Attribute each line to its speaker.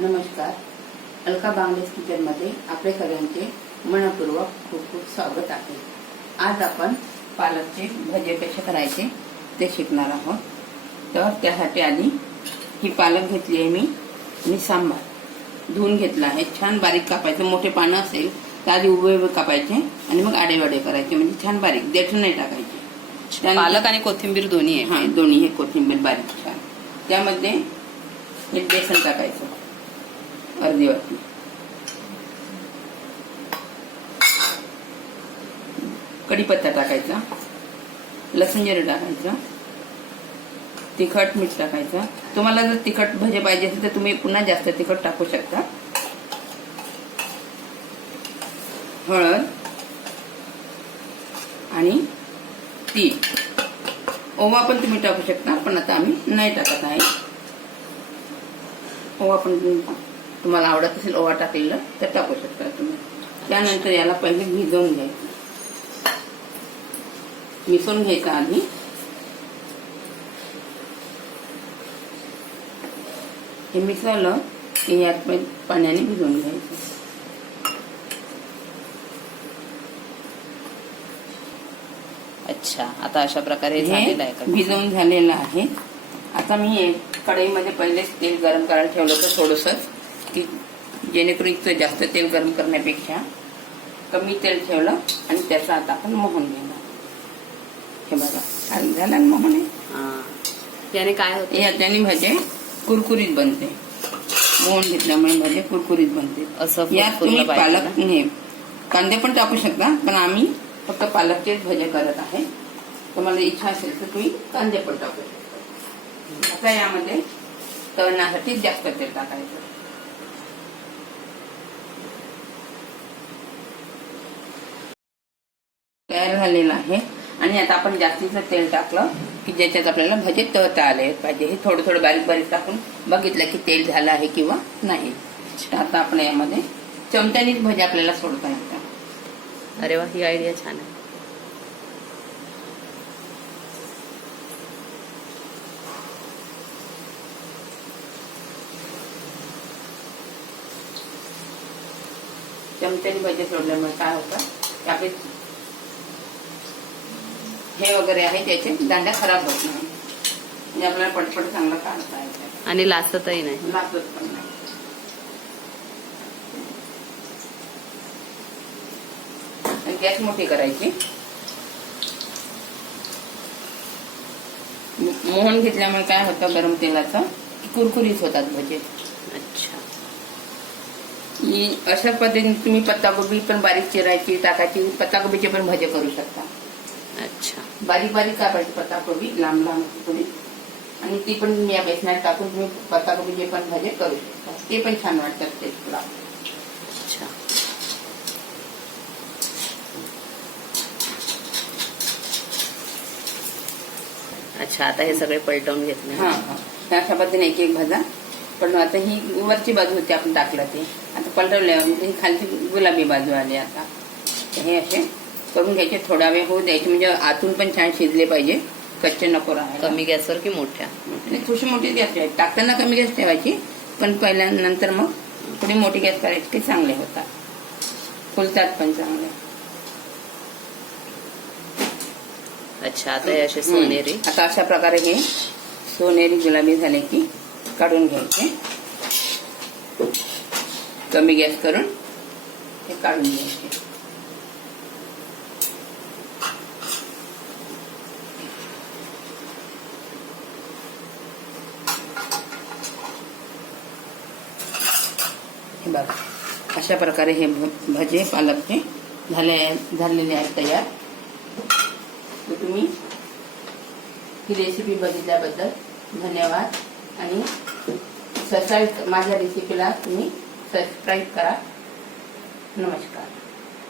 Speaker 1: नमस्कार. अलका बांगलेस किचनमध्ये आपले सगळ्यांचे मनपूर्वक खूप खूप स्वागत आहे. आज आपण पालकचे भजे कसे करायचे ते शिकणार आहोत. तर त्यासाठी आधी ही पालक घेतली आहे मी. आणि सांबार. धुवून घेतला आहे. छान बारीक कापायचं. मोठे पानं असेल तर आधी उभे उभे कापायचे आणि मग आडेवाडे करायचे. म्हणजे छान बारीक. देठून नाही टाकायचे.
Speaker 2: पालक आणि कोथिंबीर दोन्ही
Speaker 1: हा
Speaker 2: आहे
Speaker 1: दोन्ही. हे कोथिंबीर बारीक छान. त्यामध्ये हे बेसन टाकायचं. अर्धी वाटी कढीपत्ता टाकायचा लसूण जिरं टाकायचं तिखट मीठ टाकायचं. तुम्हाला जर तिखट भजे पाहिजे असेल तर तुम्ही पुन्हा जास्त तिखट टाकू शकता. हळद आणि ती ओवा पण तुम्ही टाकू शकता पण आता आम्ही नाही टाकत आहे. ओवा पण तुम्ही तुम्हाला आवडत असेल ओवा टाकलेलं तर टाकू शकता तुम्ही. त्यानंतर याला पहिले भिजवून घ्यायचं. मिसळून घ्यायचं आधी. हे मिसळलं की यात पण पाण्याने भिजवून घ्यायचं.
Speaker 2: अच्छा आता अशा प्रकारे झालेलं आहे
Speaker 1: भिजवून झालेलं आहे. आता मी कढईमध्ये पहिलेच तेल गरम करायला ठेवलं होतं थोडंसंच की जेणेकरून इतकं जास्त तेल गरम करण्यापेक्षा कमी तेल ठेवलं आणि त्याचं आता आपण मोहन घेणार. हे बघा आणि झालं मोहन हे?
Speaker 2: हा. याने काय होतं?
Speaker 1: हे त्याने भजे कुरकुरीत बनते. मोहन घेतल्यामुळे भजे कुरकुरीत बनते.
Speaker 2: असं
Speaker 1: यात तुम्ही पालक कांदे पण टाकू शकता पण आम्ही फक्त पालकचेच भजे करत आहे. तुम्हाला इच्छा असेल तर तुम्ही कांदे पण टाकू शकता. आता यामध्ये तळण्यासाठी जास्त तेल टाकायचं. तयार झालेलं आहे. आणि आता आपण जास्तीचं तेल टाकलं की ज्याच्यात आपल्याला भजे तळता आले पाहिजे. हे थोडं थोडं बारीक बारीक टाकून बघितलं की तेल झालं आहे किंवा नाही. आता आपण यामध्ये चमच्यानीच भजे आपल्याला सोडता येतात.
Speaker 2: अरे वा ही आयडिया छान आहे.
Speaker 1: चमच्यानी भजे सोडल्यामुळे काय होतं? की आपले हे वगैरे आहे त्याचे दांड्या खराब होत नाही. म्हणजे आपल्याला पटपट चांगलं काढता
Speaker 2: आणि लाचतही नाही.
Speaker 1: लागत पण नाही. गॅस मोठी करायची. मोहन घेतल्यामुळे काय होतं गरम तेलाचं? कुरकुरीत होतात भजे.
Speaker 2: अच्छा.
Speaker 1: अशा पद्धतीने तुम्ही पत्ताकोबी पण बारीक चिरायची टाकायची. पत्ताकोबीचे पण भजे करू शकता. बारीक बारीक कापायची पत्ताकोबी लांब लांब थोडी आणि ती पण या बेसनात टाकून तुम्ही पत्ताकोबीचे पण भजे करू शकता. ते पण छान वाटतात टेस्टला
Speaker 2: अच्छा. अच्छा आता हे सगळे पलटवून घेतले.
Speaker 1: हा हा. अशा पद्धतीने एक एक भाजा. पण आता ही वरची बाजू होती आपण टाकलं ते. आता पलटवल्यावर म्हणजे ही खालची गुलाबी बाजू आली आता. हे असे करून घ्यायचे थोडा वेळ होऊ द्यायचे म्हणजे आतून पण छान शिजले पाहिजे. कच्चे नको राहायला.
Speaker 2: कमी गॅसवर की मोठ्या?
Speaker 1: थोडीशी मोठी गॅस ठेवायची. टाकताना कमी गॅस ठेवायची पण पहिल्यानंतर मग थोडी मोठी गॅस करायची की चांगले होतात. फुलतात पण चांगले.
Speaker 2: अच्छा आता हे असे सोनेरी.
Speaker 1: आता अशा प्रकारे हे सोनेरी गुलाबी झाले की काढून घ्यायचे. कमी गॅस करून हे काढून घ्यायचे. बघा अशा प्रकारे हे भ- भजे पालकचे झाले झालेले आहेत तयार. तर तुम्ही ही रेसिपी बघितल्याबद्दल धन्यवाद. आणि सबस्क्राईब माझ्या रेसिपीला तुम्ही सबस्क्राईब करा. नमस्कार.